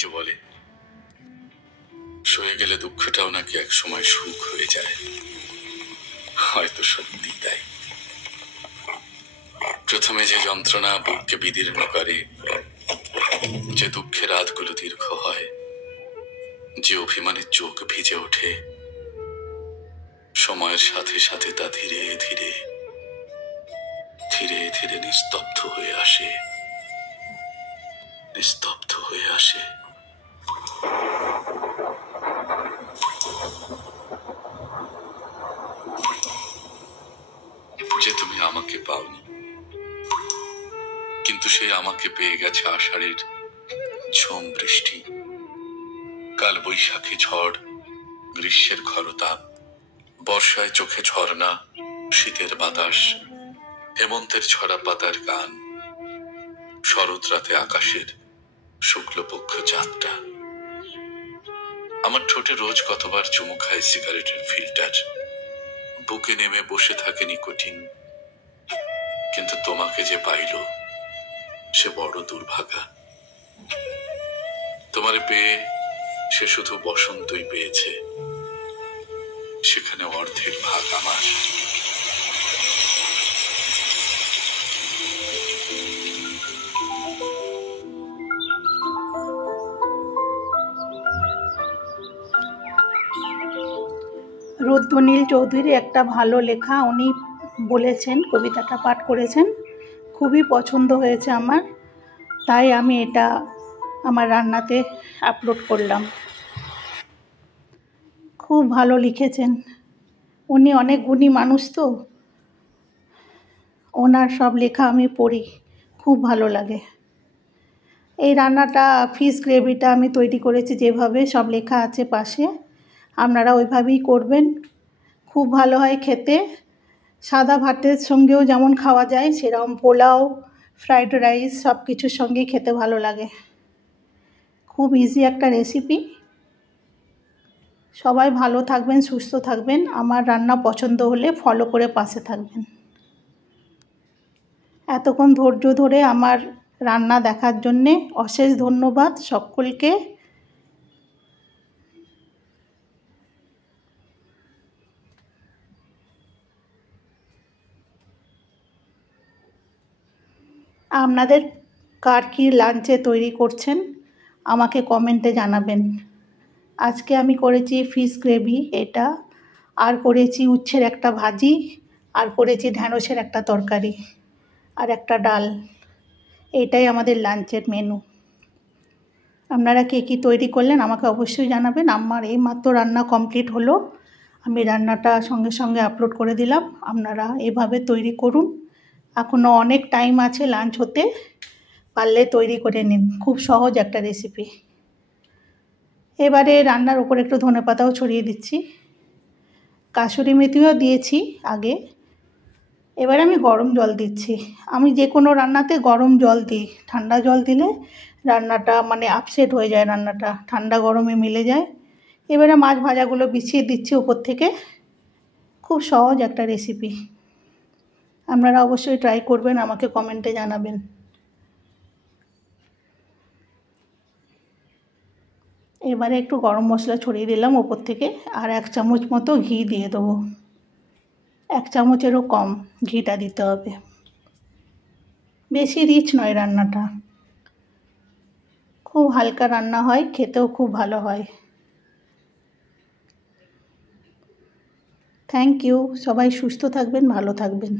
যে বলে সয়ে গেলে দুঃখটাও নাকি এক সময় সুখ হয়ে যায়, হয়তো সত্যি তাই। প্রথমে যে যন্ত্রণা বুককে বিদীর্ণ করে, যে দুঃখের রাতগুলো দীর্ঘ হয়, যে অভিমানের চোখ ভিজে ওঠে, সময়ের সাথে সাথে তা ধীরে ধীরে ধীরে ধীরে নিস্তব্ধ হয়ে আসে, নিস্তব্ধ হয়ে আসে। যে তুমি আমাকে পাওনি, কিন্তু সে আমাকে পেয়ে গেছে আষাঢ়ের ঝুম বৃষ্টি, কাল বৈশাখী ঝড়, গ্রীষ্মের ঘরতাপ, বর্ষায় চোখে ঝর্ণা, শীতের বাতাস, হেমন্তের ছড়া পাতার গান, শরৎ রাতে আকাশের শুক্লপক্ষ চাঁদটা। আমার ঠোঁটে রোজ কতবার চুমু খায় সিগারেটের ফিল্টার, বুকে নেমে বসে থাকে নিকোটিন। কিন্তু তোমাকে যে পাইল সে বড় দুর্ভাগা। তোমারে পেয়ে সে শুধু বসন্তই পেয়েছে, সেখানে অর্ধেক ভাগ আমার। রুদ্রনীল চৌধুরী একটা ভালো লেখা উনি বলেছেন, কবিতাটা পাঠ করেছেন, খুবই পছন্দ হয়েছে আমার, তাই আমি এটা আমার রান্নাতে আপলোড করলাম। খুব ভালো লিখেছেন উনি, অনেক গুণী মানুষ তো, ওনার সব লেখা আমি পড়ি, খুব ভালো লাগে। এই রান্নাটা ফিশ গ্রেভিটা আমি তৈরি করেছি যেভাবে, সব লেখা আছে পাশে, আপনারা ওইভাবেই করবেন, খুব ভালো হয় খেতে। সাদা ভাতের সঙ্গেও যেমন খাওয়া যায়, সেরকম পোলাও, ফ্রাইড রাইস সব কিছুর সঙ্গেই খেতে ভালো লাগে। খুব ইজি একটা রেসিপি। সবাই ভালো থাকবেন, সুস্থ থাকবেন। আমার রান্না পছন্দ হলে ফলো করে পাশে থাকবেন। এতক্ষণ ধৈর্য ধরে আমার রান্না দেখার জন্যে অশেষ ধন্যবাদ সকলকে। আপনাদের কার কী লাঞ্চে তৈরি করছেন আমাকে কমেন্টে জানাবেন। আজকে আমি করেছি ফিশ গ্রেভি এটা, আর করেছি উচ্ছের একটা ভাজি, আর করেছি ঢ্যাঁড়সের একটা তরকারি, আর একটা ডাল। এটাই আমাদের লাঞ্চের মেনু। আপনারা কে কী তৈরি করলেন আমাকে অবশ্যই জানাবেন। আমার এই মাত্র রান্না কমপ্লিট হলো, আমি রান্নাটা সঙ্গে সঙ্গে আপলোড করে দিলাম। আপনারা এভাবে তৈরি করুন, এখনও অনেক টাইম আছে লাঞ্চ হতে, পারলে তৈরি করে নিন, খুব সহজ একটা রেসিপি। এবারে রান্নার উপর একটু ধনেপাতাও ছড়িয়ে দিচ্ছি, কাসুরি মেথিও দিয়েছি আগে। এবারে আমি গরম জল দিচ্ছি। আমি যে কোনো রান্নাতে গরম জল দিই, ঠান্ডা জল দিলে রান্নাটা মানে আপসেট হয়ে যায়, রান্নাটা ঠান্ডা গরমে মিলে যায়। এবারে মাছ ভাজাগুলো বিছিয়ে দিচ্ছি উপর থেকে। খুব সহজ একটা রেসিপি, আপনারা অবশ্যই ট্রাই করবেন, আমাকে কমেন্টে জানাবেন। এবারে একটু গরম মশলা ছড়িয়ে দিলাম ওপর থেকে, আর 1 চামচ মতো ঘি দিয়ে দেবো। 1 চামচেরও কম ঘিটা দিতে হবে, বেশি রিচ নয় রান্নাটা, খুব হালকা রান্না হয়, খেতেও খুব ভালো হয়। থ্যাংক ইউ, সবাই সুস্থ থাকবেন, ভালো থাকবেন।